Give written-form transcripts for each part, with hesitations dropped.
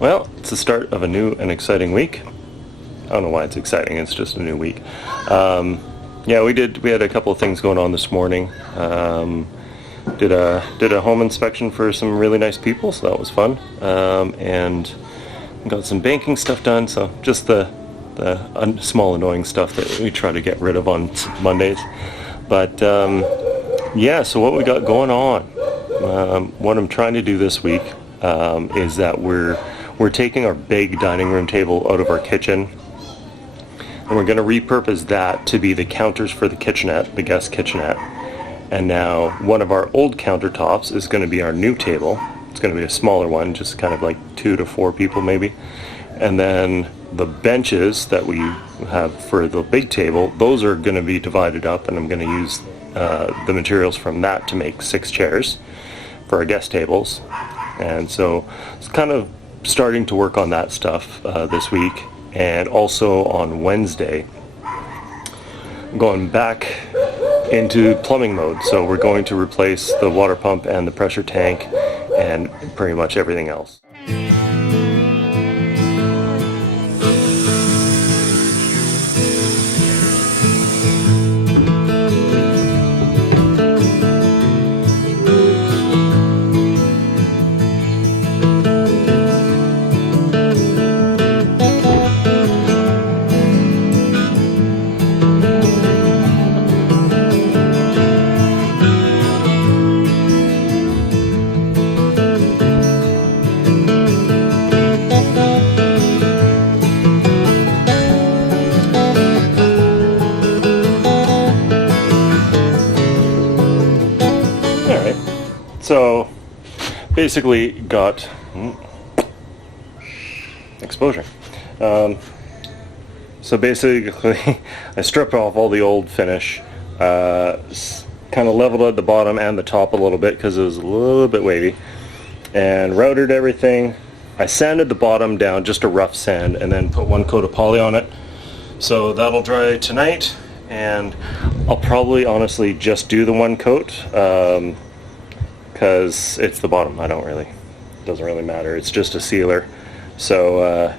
Well, it's the start of a new and exciting week. I don't know why it's exciting, it's just a new week. Yeah, we had a couple of things going on this morning. Did a home inspection for some really nice people, so that was fun. And got some banking stuff done, so just the small annoying stuff that we try to get rid of on Mondays. But yeah, so what we got going on, what I'm trying to do this week is that we're taking our big dining room table out of our kitchen, and we're going to repurpose that to be the counters for the kitchenette, the guest kitchenette. And now one of our old countertops is going to be our new table. It's going to be a smaller one, just kind of like 2 to 4 people maybe. And then the benches that we have for the big table, those are going to be divided up, and I'm going to use the materials from that to make 6 chairs for our guest tables. And so it's kind of starting to work on that stuff this week. And also on Wednesday, going back into plumbing mode. So we're going to replace the water pump and the pressure tank and pretty much everything else. So basically got exposure. So basically I stripped off all the old finish, kind of leveled out the bottom and the top a little bit because it was a little bit wavy, and routed everything. I sanded the bottom down, just a rough sand, and then put 1 coat of poly on it. So that'll dry tonight, and I'll probably honestly just do the 1 coat. Because it's the bottom, it doesn't really matter, it's just a sealer. So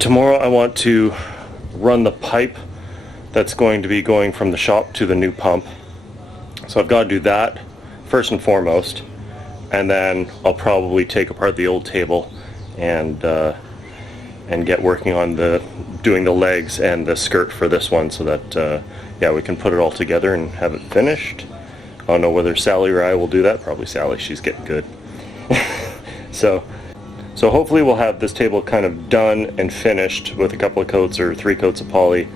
tomorrow I want to run the pipe that's going to be going from the shop to the new pump. So I've got to do that first and foremost, and then I'll probably take apart the old table and get working on doing the legs and the skirt for this one, so that yeah, we can put it all together and have it finished. I don't know whether Sally or I will do that. Probably Sally, she's getting good. So hopefully we'll have this table kind of done and finished with a couple of coats or 3 coats of poly,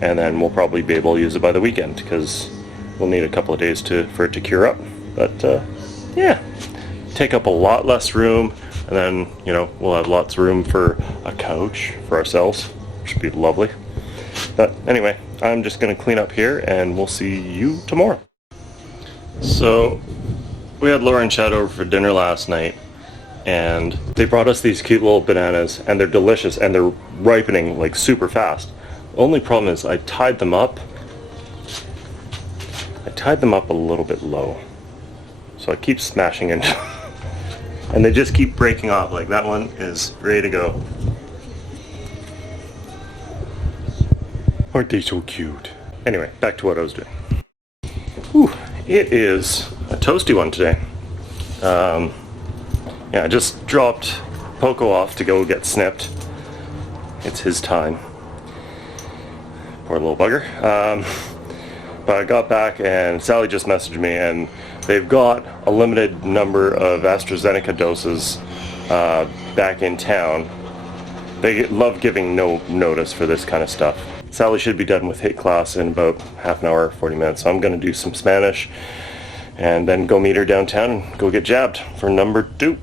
and then we'll probably be able to use it by the weekend, because we'll need a couple of days for it to cure up. But yeah, take up a lot less room, and then, you know, we'll have lots of room for a couch for ourselves, which would be lovely. But anyway, I'm just going to clean up here, and we'll see you tomorrow. So we had Laura and Chad over for dinner last night, and they brought us these cute little bananas, and they're delicious, and they're ripening like super fast. The only problem is I tied them up a little bit low, so I keep smashing into them. And they just keep breaking off. Like that one is ready to go. Aren't they so cute? Anyway, back to what I was doing. Whew. It is a toasty one today. Yeah, I just dropped Poco off to go get snipped. It's his time. Poor little bugger. But I got back and Sally just messaged me, and they've got a limited number of AstraZeneca doses back in town. They love giving no notice for this kind of stuff. Sally should be done with HIIT class in about half an hour, 40 minutes. So I'm going to do some Spanish and then go meet her downtown and go get jabbed for number 2.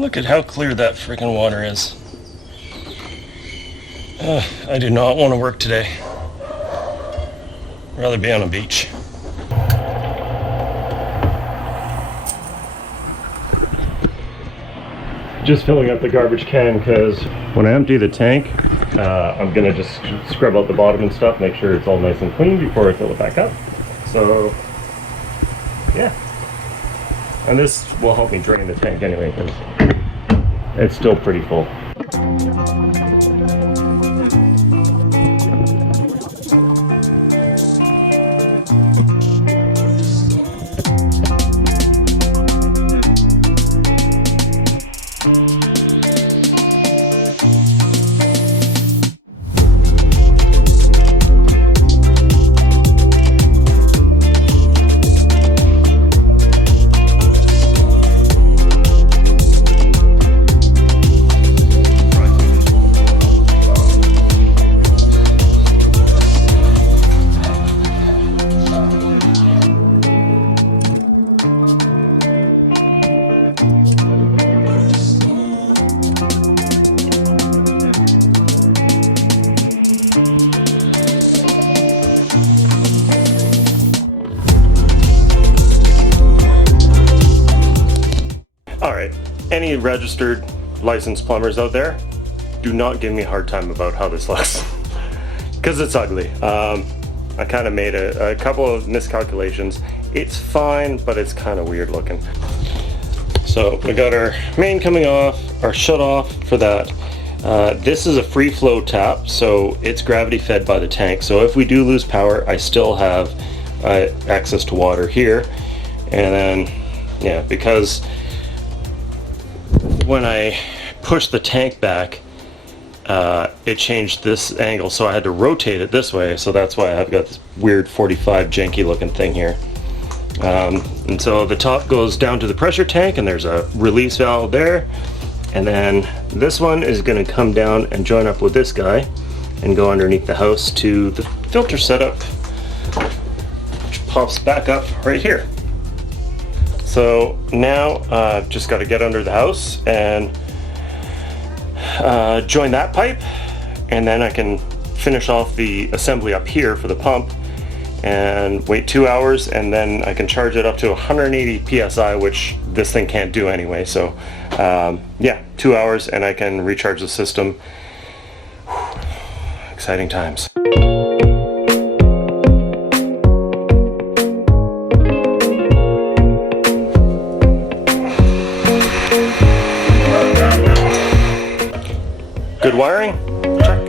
Look at how clear that freaking water is. I do not want to work today. I'd rather be on a beach. Just filling up the garbage can because when I empty the tank, I'm gonna just scrub out the bottom and stuff, make sure it's all nice and clean before I fill it back up. So, yeah. And this will help me drain the tank anyway because it's still pretty full. Any registered licensed plumbers out there, do not give me a hard time about how this looks because it's ugly. I kind of made a couple of miscalculations. It's fine, but it's kind of weird looking. So we got our main coming off, our shut off for that. This is a free flow tap, so it's gravity fed by the tank. So if we do lose power, I still have access to water here. And then, yeah, because when I pushed the tank back, it changed this angle, so I had to rotate it this way, so that's why I've got this weird 45 janky looking thing here. And so the top goes down to the pressure tank, and there's a release valve there, and then this one is going to come down and join up with this guy and go underneath the house to the filter setup, which pops back up right here. So now I've just got to get under the house and join that pipe, and then I can finish off the assembly up here for the pump and wait 2 hours, and then I can charge it up to 180 psi, which this thing can't do anyway. So yeah, 2 hours and I can recharge the system. Whew. Exciting times. Good wiring? Check.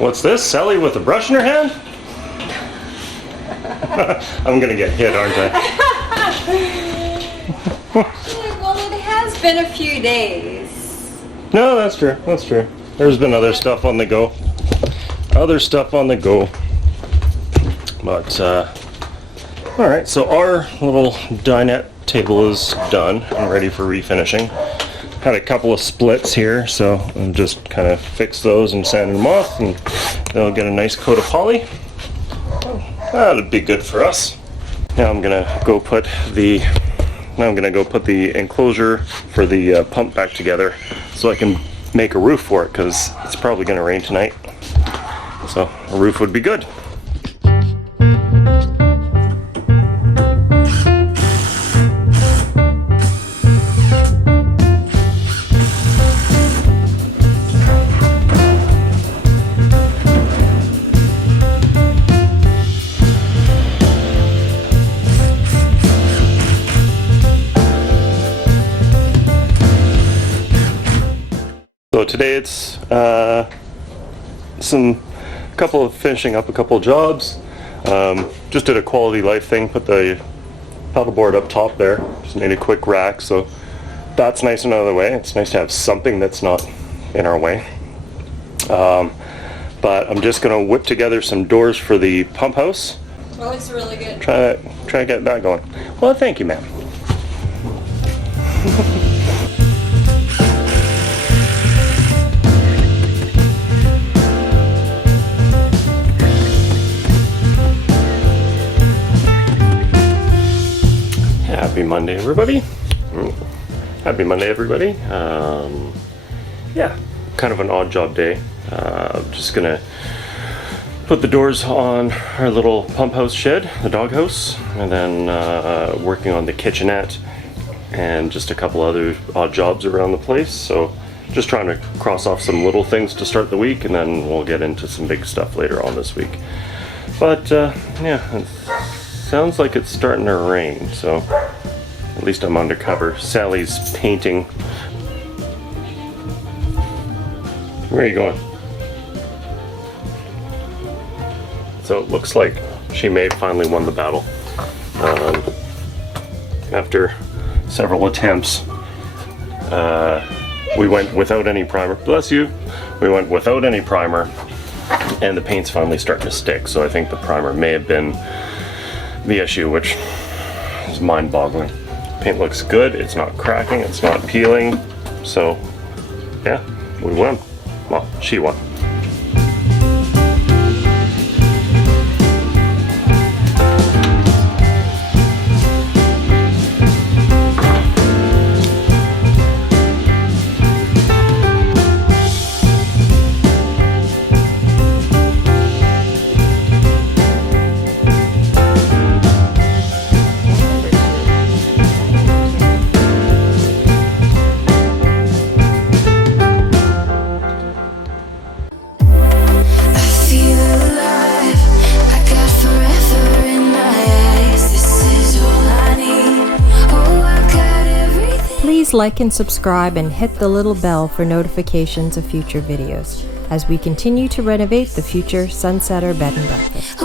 What's this? Sally with a brush in her hand? I'm gonna get hit, aren't I? Well, it has been a few days. No, that's true. That's true. There's been other stuff on the go. Other stuff on the go. But, alright, so our little dinette table is done and ready for refinishing. Had a couple of splits here, so I'm just kind of fix those and sand them off, and they'll get a nice coat of poly. That'll be good for us. Now I'm gonna go put the enclosure for the pump back together, so I can make a roof for it, because it's probably gonna rain tonight. So a roof would be good. So today it's finishing up a couple of jobs. Just did a quality life thing, put the paddleboard up top there. Just made a quick rack, so that's nice and out of the way. It's nice to have something that's not in our way. But I'm just gonna whip together some doors for the pump house. It looks really good. Try to get that going. Well, thank you, ma'am. Happy Monday, everybody. Happy Monday, everybody. Yeah, kind of an odd job day. Just gonna put the doors on our little pump house shed, the dog house, and then working on the kitchenette and just a couple other odd jobs around the place. So just trying to cross off some little things to start the week, and then we'll get into some big stuff later on this week. But yeah, it sounds like it's starting to rain, so at least I'm undercover. Sally's painting. Where are you going? So it looks like she may have finally won the battle. After several attempts, we went without any primer. Bless you. We went without any primer, and the paint's finally starting to stick. So I think the primer may have been the issue, which is mind-boggling. Paint looks good, it's not cracking, it's not peeling, so yeah, we won. Well, she won. Please like and subscribe and hit the little bell for notifications of future videos as we continue to renovate the future Sunsetter Bed and Breakfast.